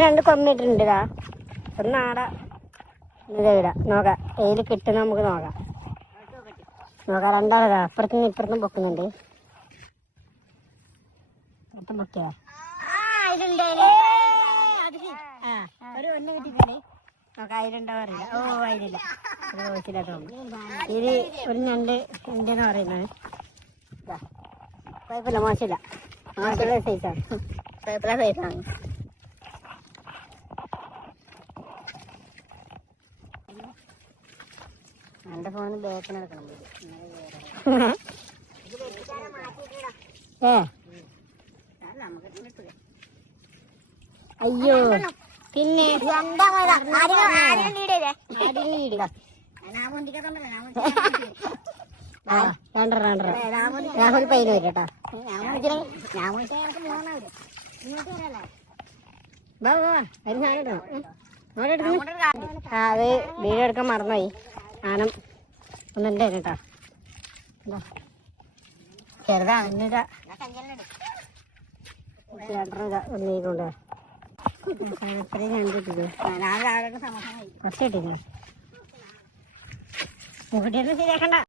ഇവിടെ 2 കൊമ്മിട്ടുണ്ട്. ഇതാ ഒന്ന് ആടെ ഇടാം. നോക്കാം ഏതിൽ കിട്ടുന്ന നമുക്ക് നോക്കാം. രണ്ടാളതാ അപ്പുറത്തുനിന്ന് ഇപ്പുറത്തും പൊക്കുന്നുണ്ട്. പൊക്കിയാ ഒരു ഒന്ന് കിട്ടിയിട്ടുണ്ട്. നോക്കാം അതിലുണ്ടാവാറില്ല. ഓ അതിലില്ല. ഒരു കോച്ചില്ല തോന്നുന്നു. ഇത് ഒരു ഞണ്ട് ഉണ്ടെന്ന് പറയുന്നത്. കുഴപ്പമില്ല, മോശമില്ല. മോശമുള്ള സൈസാണ്. കുഴപ്പമില്ല സൈസാണ്. എന്റെ ഫോണ് ബാക്കിന് എടുക്കണം. അയ്യോ പിന്നെ രാഹുൽ പൈന് വരും കേട്ടോ. അത് വീഡിയോ എടുക്കാൻ മറന്നുപോയി. ആനം ഒന്നുണ്ട് കേട്ടോ. ചെറുതാണ് ഒന്നേക്കൊണ്ട് എത്രയും കണ്ടിട്ടില്ലേ? കുറച്ച് കിട്ടില്ല. മുഖട്ടിയൊന്നും ശരിയാക്കണ്ട.